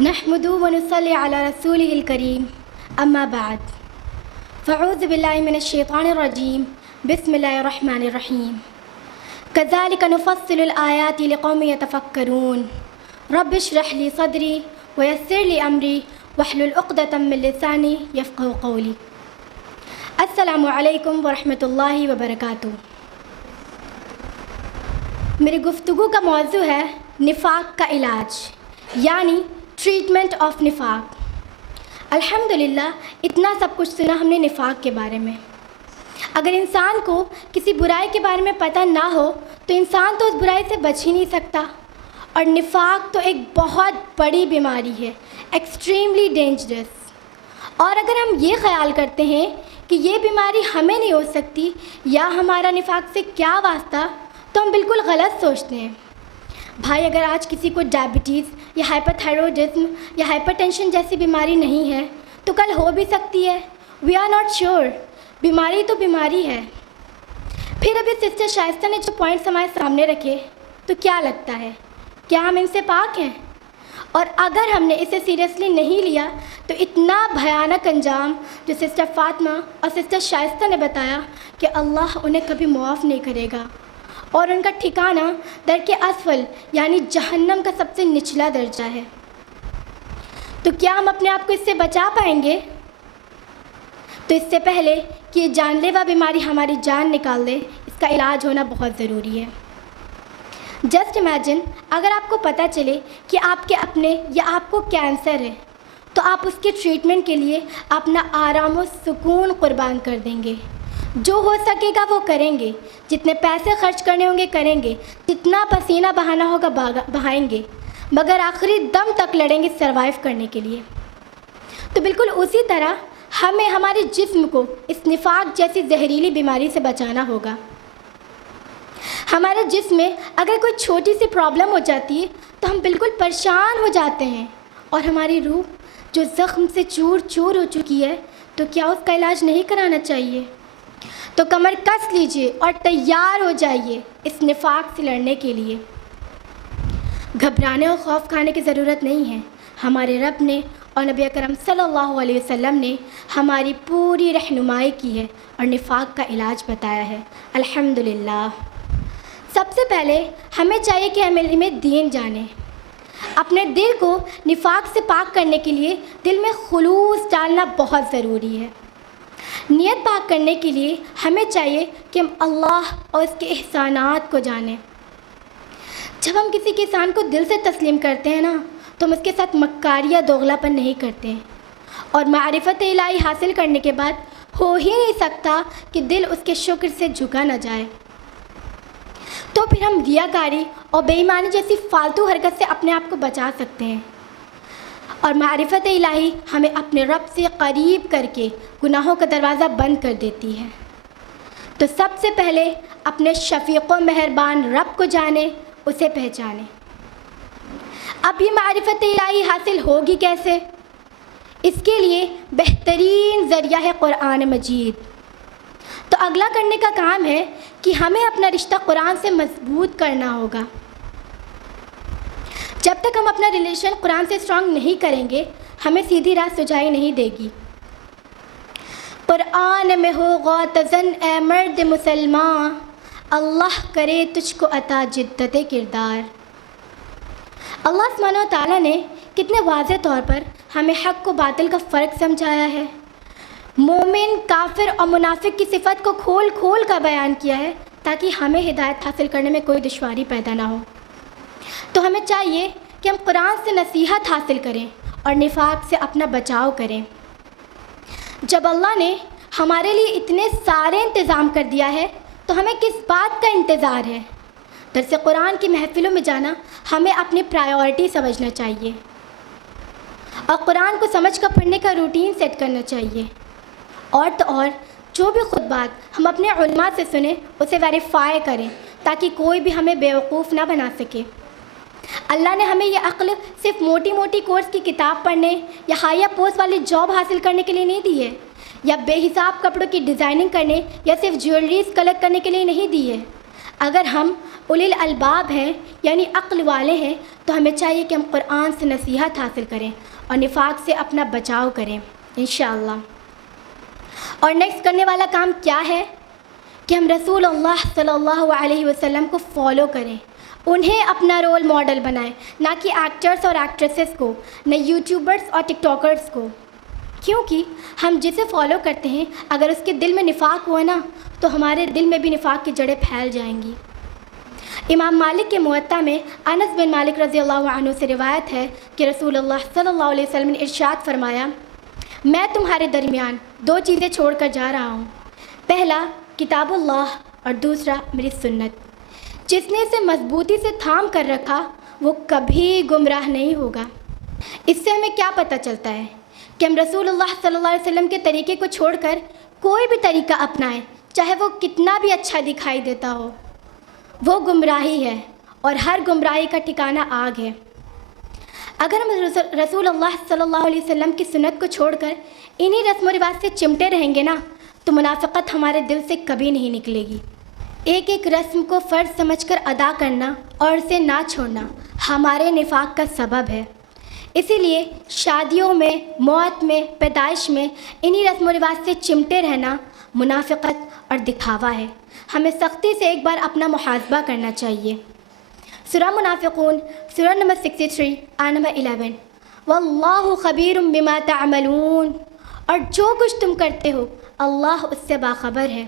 نحمد و نصلی علی رسولہ الکریم اما بعد فاعوذ باللہ من الشیطان الرجیم بسم اللہ الرحمن الرحیم کذالک نفصل الآیات لقوم یتفکرون رب اشرح لی صدری ویسر لی امری واحلل عقدۃ من لسانی یفقہوا قولی۔ السلام علیکم ورحمۃ اللہ وبرکاتہ۔ میری گفتگو کا موضوع ہے نفاق کا علاج، یعنی ٹریٹمنٹ آف نفاق۔ الحمدللہ اتنا سب کچھ سنا ہم نے نفاق کے بارے میں۔ اگر انسان کو کسی برائی کے بارے میں پتہ نہ ہو تو انسان تو اس برائی سے بچ ہی نہیں سکتا، اور نفاق تو ایک بہت بڑی بیماری ہے، ایکسٹریملی ڈینجرس۔ اور اگر ہم یہ خیال کرتے ہیں کہ یہ بیماری ہمیں نہیں ہو سکتی یا ہمارا نفاق سے کیا واسطہ، تو ہم بالکل غلط سوچتے ہیں۔ بھائی، اگر آج کسی کو ڈائبٹیز یا ہائپر تھائرائڈزم یا ہائپر ٹینشن جیسی بیماری نہیں ہے تو کل ہو بھی سکتی ہے۔ وی آر ناٹ شیور، بیماری تو بیماری ہے۔ پھر ابھی سسٹر شائستہ نے جو پوائنٹس ہمارے سامنے رکھے، تو کیا لگتا ہے، کیا ہم ان سے پاک ہیں؟ اور اگر ہم نے اسے سیریسلی نہیں لیا تو اتنا بھیانک انجام جو سسٹر فاطمہ اور سسٹر شائستہ نے بتایا کہ اللہ انہیں کبھی معاف نہیں کرے گا، اور ان کا ٹھکانہ درک اسفل یعنی جہنم کا سب سے نچلا درجہ ہے۔ تو کیا ہم اپنے آپ کو اس سے بچا پائیں گے؟ تو اس سے پہلے کہ یہ جان لیوا بیماری ہماری جان نکال دے، اس کا علاج ہونا بہت ضروری ہے۔ جسٹ امیجن، اگر آپ کو پتہ چلے کہ آپ کے اپنے یا آپ کو کینسر ہے، تو آپ اس کے ٹریٹمنٹ کے لیے اپنا آرام و سکون قربان کر دیں گے۔ جو ہو سکے گا وہ کریں گے، جتنے پیسے خرچ کرنے ہوں گے کریں گے، جتنا پسینہ بہانا ہوگا بہائیں گے، مگر آخری دم تک لڑیں گے سروائیو کرنے کے لیے۔ تو بالکل اسی طرح ہمیں ہمارے جسم کو اس نفاق جیسی زہریلی بیماری سے بچانا ہوگا۔ ہمارے جسم میں اگر کوئی چھوٹی سی پرابلم ہو جاتی ہے تو ہم بالکل پریشان ہو جاتے ہیں، اور ہماری روح جو زخم سے چور چور ہو چکی ہے، تو کیا اس کا علاج نہیں کرانا چاہیے؟ تو کمر کس لیجئے اور تیار ہو جائیے اس نفاق سے لڑنے کے لیے۔ گھبرانے اور خوف کھانے کی ضرورت نہیں ہے۔ ہمارے رب نے اور نبی اکرم صلی اللہ علیہ وسلم نے ہماری پوری رہنمائی کی ہے اور نفاق کا علاج بتایا ہے، الحمدللہ۔ سب سے پہلے ہمیں چاہیے کہ ہم علم دین جانیں۔ اپنے دل کو نفاق سے پاک کرنے کے لیے دل میں خلوص ڈالنا بہت ضروری ہے۔ نیت پاک کرنے کے لیے ہمیں چاہیے کہ ہم اللہ اور اس کے احسانات کو جانیں۔ جب ہم کسی کے احسان کو دل سے تسلیم کرتے ہیں نا، تو ہم اس کے ساتھ مکاری یا دوغلاپن نہیں کرتے ہیں، اور معرفت الہی حاصل کرنے کے بعد ہو ہی نہیں سکتا کہ دل اس کے شکر سے جھکا نہ جائے۔ تو پھر ہم ریاکاری اور بے ایمانی جیسی فالتو حرکت سے اپنے آپ کو بچا سکتے ہیں، اور معرفت الہی ہمیں اپنے رب سے قریب کر کے گناہوں کا دروازہ بند کر دیتی ہے۔ تو سب سے پہلے اپنے شفیق و مہربان رب کو جانیں، اسے پہچانیں۔ اب یہ معرفت الہی حاصل ہوگی کیسے؟ اس کے لیے بہترین ذریعہ ہے قرآن مجید۔ تو اگلا کرنے کا کام ہے کہ ہمیں اپنا رشتہ قرآن سے مضبوط کرنا ہوگا۔ جب تک ہم اپنا ریلیشن قرآن سے اسٹرانگ نہیں کریں گے، ہمیں سیدھی راہ سجائی نہیں دے گی۔ قرآن میں ہو غوطزن اے مرد مسلمان، اللہ کرے تجھ کو عطا جدت کردار۔ اللہ سبحانہ و تعالیٰ نے کتنے واضح طور پر ہمیں حق و باطل کا فرق سمجھایا ہے، مومن، کافر اور منافق کی صفت کو کھول کھول کر بیان کیا ہے، تاکہ ہمیں ہدایت حاصل کرنے میں کوئی دشواری پیدا نہ ہو۔ تو ہمیں چاہیے کہ ہم قرآن سے نصیحت حاصل کریں اور نفاق سے اپنا بچاؤ کریں۔ جب اللہ نے ہمارے لیے اتنے سارے انتظام کر دیا ہے تو ہمیں کس بات کا انتظار ہے؟ درس قرآن کی محفلوں میں جانا ہمیں اپنی پرائیورٹی سمجھنا چاہیے، اور قرآن کو سمجھ کر پڑھنے کا روٹین سیٹ کرنا چاہیے۔ اور تو اور جو بھی خطبات ہم اپنے علماء سے سنیں اسے ویریفائی کریں، تاکہ کوئی بھی ہمیں بیوقوف نہ بنا سکے۔ اللہ نے ہمیں یہ عقل صرف موٹی موٹی کورس کی کتاب پڑھنے یا ہائر پوسٹ والی جاب حاصل کرنے کے لیے نہیں دی ہے، یا بے حساب کپڑوں کی ڈیزائننگ کرنے یا صرف جیولریز کلیکٹ کرنے کے لیے نہیں دی ہے۔ اگر ہم اولی الالباب ہیں یعنی عقل والے ہیں تو ہمیں چاہیے کہ ہم قرآن سے نصیحت حاصل کریں اور نفاق سے اپنا بچاؤ کریں انشاءاللہ۔ اور نیکسٹ کرنے والا کام کیا ہے کہ ہم رسول اللہ صلی اللہ علیہ وسلم کو فالو کریں، انہیں اپنا رول ماڈل بنائیں، نہ کہ ایکٹرز اور ایکٹریسز کو، نہ یوٹیوبرز اور ٹک ٹاکرز کو، کیونکہ ہم جسے فالو کرتے ہیں اگر اس کے دل میں نفاق ہوا نا تو ہمارے دل میں بھی نفاق کی جڑیں پھیل جائیں گی۔ امام مالک کے موطا میں انس بن مالک رضی اللہ عنہ سے روایت ہے کہ رسول اللہ صلی اللہ علیہ وسلم نے ارشاد فرمایا، میں تمہارے درمیان دو چیزیں چھوڑ کر جا رہا ہوں، پہلا کتاب اللہ اور دوسرا میری سنت، جس نے اسے مضبوطی سے تھام کر رکھا وہ کبھی گمراہ نہیں ہوگا۔ اس سے ہمیں کیا پتہ چلتا ہے کہ ہم رسول اللہ صلی اللہ علیہ وسلم کے طریقے کو چھوڑ کر کوئی بھی طریقہ اپنائیں، چاہے وہ کتنا بھی اچھا دکھائی دیتا ہو، وہ گمراہی ہے اور ہر گمراہی کا ٹھکانہ آگ ہے۔ اگر ہم رسول اللہ صلی اللہ علیہ وسلم کی سنت کو چھوڑ کر انہی رسم و رواج سے چمٹے رہیں گے نا تو منافقت ہمارے دل سے کبھی نہیں نکلے گی۔ ایک ایک رسم کو فرض سمجھ کر ادا کرنا اور اسے نہ چھوڑنا ہمارے نفاق کا سبب ہے۔ اسی لیے شادیوں میں، موت میں، پیدائش میں انہی رسم و رواج سے چمٹے رہنا منافقت اور دکھاوا ہے۔ ہمیں سختی سے ایک بار اپنا محاسبہ کرنا چاہیے۔ سورہ منافقون، سورہ نمبر 63 آیت نمبر 11، واللہ خبیر بما تعملون، اور جو کچھ تم کرتے ہو اللہ اس سے باخبر ہے۔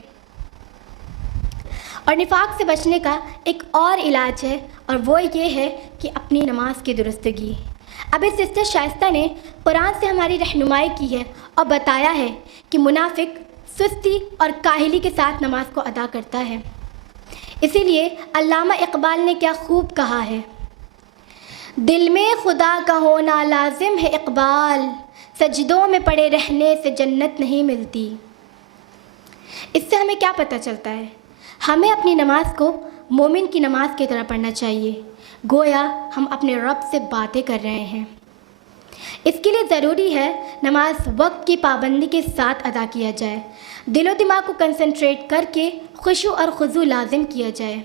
اور نفاق سے بچنے کا ایک اور علاج ہے اور وہ یہ ہے کہ اپنی نماز کی درستگی۔ ابھی سسٹر شائستہ نے قرآن سے ہماری رہنمائی کی ہے اور بتایا ہے کہ منافق سستی اور کاہلی کے ساتھ نماز کو ادا کرتا ہے۔ اسی لیے علامہ اقبال نے کیا خوب کہا ہے، دل میں خدا کا ہونا لازم ہے اقبال، سجدوں میں پڑے رہنے سے جنت نہیں ملتی۔ اس سے ہمیں کیا پتہ چلتا ہے؟ ہمیں اپنی نماز کو مومن کی نماز کی طرح پڑھنا چاہیے، گویا ہم اپنے رب سے باتیں کر رہے ہیں۔ اس کے لیے ضروری ہے نماز وقت کی پابندی کے ساتھ ادا کیا جائے، دل و دماغ کو کنسنٹریٹ کر کے خشوع اور خضوع لازم کیا جائے،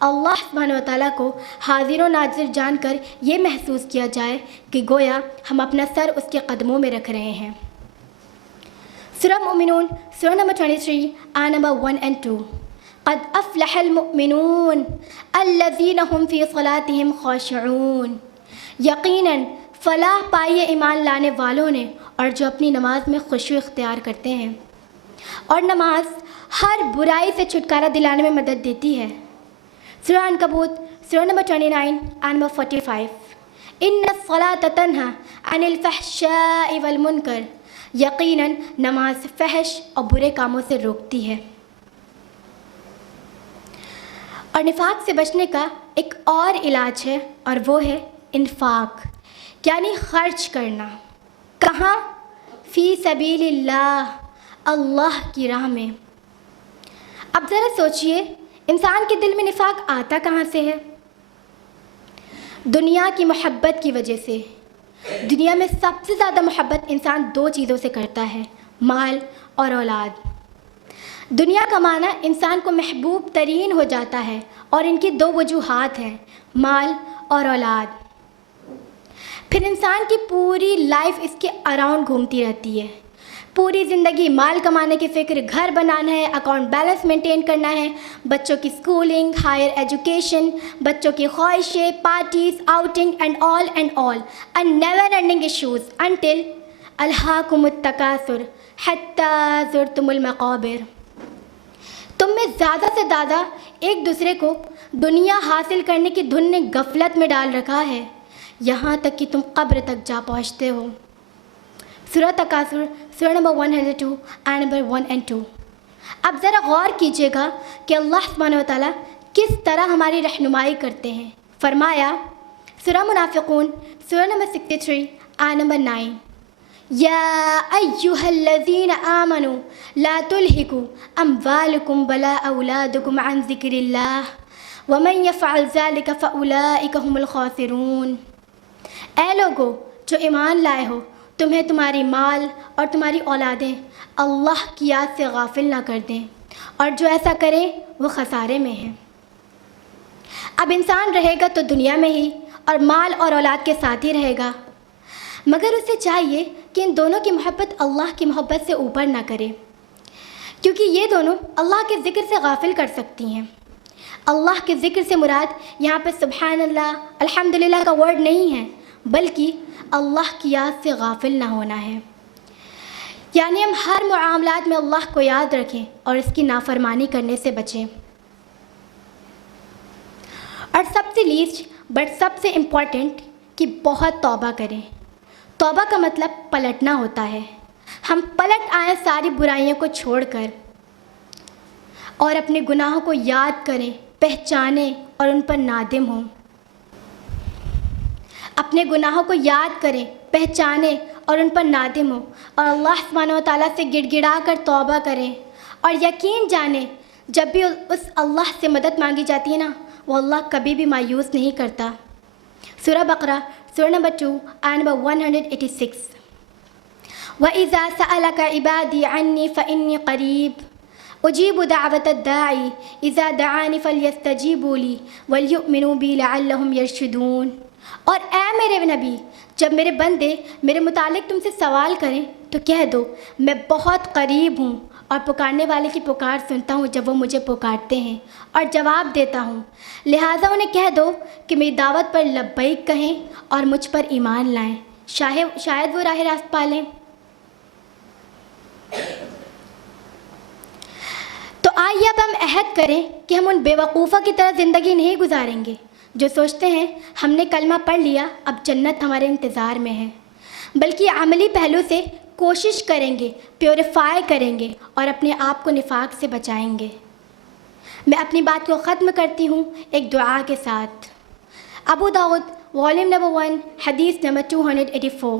اللہ سبحانہ و تعالیٰ کو حاضر و ناظر جان کر یہ محسوس کیا جائے کہ گویا ہم اپنا سر اس کے قدموں میں رکھ رہے ہیں۔ سورہ مومنون، سورہ نمبر 23 آیت نمبر 1 and 2، قد افلح المؤمنون الذین هم فی صلاتهم خاشعون، یقیناً فلاح پائی ایمان لانے والوں نے اور جو اپنی نماز میں خشوع اختیار کرتے ہیں۔ اور نماز ہر برائی سے چھٹکارا دلانے میں مدد دیتی ہے۔ سورہ عنکبوت، سورہ نمبر 29 آیت نمبر 45، ان الصلاۃ تنہی عن الفحشاء والمنکر، یقیناً نماز فحش اور برے کاموں سے روکتی ہے۔ اور نفاق سے بچنے کا ایک اور علاج ہے اور وہ ہے انفاق، یعنی خرچ کرنا۔ کہاں؟ فی سبیل اللہ، اللہ کی راہ میں۔ اب ذرا سوچئے، انسان کے دل میں نفاق آتا کہاں سے ہے؟ دنیا کی محبت کی وجہ سے۔ دنیا میں سب سے زیادہ محبت انسان دو چیزوں سے کرتا ہے، مال اور اولاد۔ دنیا کمانا انسان کو محبوب ترین ہو جاتا ہے اور ان کی دو وجوہات ہیں، مال اور اولاد۔ پھر انسان کی پوری لائف اس کے اراؤنڈ گھومتی رہتی ہے، پوری زندگی مال کمانے کی فکر، گھر بنانا ہے، اکاؤنٹ بیلنس مینٹین کرنا ہے، بچوں کی اسکولنگ، ہائر ایجوکیشن، بچوں کی خواہشیں، parties, outing and all and never ending issues until الہاکم التکاثر حتی زرتم المقابر۔ تم میں زیادہ سے زیادہ ایک دوسرے کو دنیا حاصل کرنے کی دھن نے غفلت میں ڈال رکھا ہے، یہاں تک کہ تم قبر تک جا پہنچتے ہو۔ سورہ تکاثر، سورہ نمبر 102 آیت نمبر 1 and 2۔ اب ذرا غور کیجیے گا کہ اللہ سبحانہ و تعالیٰ کس طرح ہماری رہنمائی کرتے ہیں۔ فرمایا، سورہ منافقون، سورہ نمبر 63 آیت نمبر 9، یا ایہا الذین آمنوا لا تلہکم اموالکم ولا اولادکم عن ذکر اللہ ومن یفعل ذلک فاولئک هم الخاسرون۔ اے لوگو جو ایمان لائے ہو، تمہیں تمہاری مال اور تمہاری اولادیں اللہ کی یاد سے غافل نہ کر دیں، اور جو ایسا کریں وہ خسارے میں ہیں۔ اب انسان رہے گا تو دنیا میں ہی اور مال اور اولاد کے ساتھ ہی رہے گا، مگر اسے چاہیے کہ ان دونوں کی محبت اللہ کی محبت سے اوپر نہ کرے، کیونکہ یہ دونوں اللہ کے ذکر سے غافل کر سکتی ہیں۔ اللہ کے ذکر سے مراد یہاں پہ سبحان اللہ، الحمدللہ کا ورڈ نہیں ہے، بلکہ اللہ کی یاد سے غافل نہ ہونا ہے، یعنی ہم ہر معاملات میں اللہ کو یاد رکھیں اور اس کی نافرمانی کرنے سے بچیں۔ اور سب سے لیسٹ بٹ سب سے امپورٹنٹ کہ بہت توبہ کریں۔ توبہ کا مطلب پلٹنا ہوتا ہے، ہم پلٹ آئیں ساری برائیوں کو چھوڑ کر اور اپنے گناہوں کو یاد کریں، پہچانیں اور ان پر نادم ہوں۔ اپنے گناہوں کو یاد کریں، پہچانیں اور ان پر نادم ہوں، اور اللہ سبحانہ و تعالیٰ سے گڑ گڑا کر توبہ کریں، اور یقین جانیں جب بھی اس اللہ سے مدد مانگی جاتی ہے نا، وہ اللہ کبھی بھی مایوس نہیں کرتا۔ سورہ بقرہ سورہ نمبر 2 آیت نمبر 186۔ وَإِذَا سَأَلَكَ عِبَادِي عَنِّي فَإِنِّي قَرِيبٌ أُجِيبُ دَعْوَةَ الدَّاعِ إِذَا دَعَانِ فَلْيَسْتَجِيبُوا لِي وَلْيُؤْمِنُوا بِي لَعَلَّهُمْ يَرْشُدُونَ۔ اور اے میرے نبی، جب میرے بندے میرے متعلق تم سے سوال کریں تو کہہ دو میں بہت قریب ہوں اور پکارنے والے کی پکار سنتا ہوں جب وہ مجھے پکارتے ہیں اور جواب دیتا ہوں، لہٰذا انہیں کہہ دو کہ میری دعوت پر لبیک کہیں اور مجھ پر ایمان لائیں، شاید وہ راہ راست پالیں۔ تو آئیے اب ہم عہد کریں کہ ہم ان بے وقوفوں کی طرح زندگی نہیں گزاریں گے جو سوچتے ہیں ہم نے کلمہ پڑھ لیا اب جنت ہمارے انتظار میں ہے، بلکہ عملی پہلو سے کوشش کریں گے، پیوریفائی کریں گے اور اپنے آپ کو نفاق سے بچائیں گے۔ میں اپنی بات کو ختم کرتی ہوں ایک دعا کے ساتھ۔ ابو داؤد والیوم نمبر 1 حدیث نمبر 284۔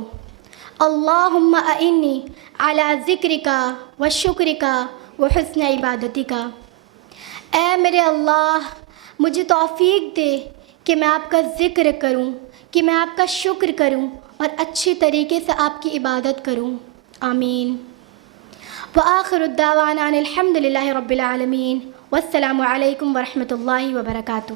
اللہم اعنی علی ذکرک و شکرک و حسن عبادتک۔ اے میرے اللہ، مجھے توفیق دے کہ میں آپ کا ذکر کروں، کہ میں آپ کا شکر کروں اور اچھی طریقے سے آپ کی عبادت کروں، آمین۔ وآخر الدعوانا ان الحمد للہ رب العالمین، والسلام علیکم ورحمۃ اللہ وبرکاتہ۔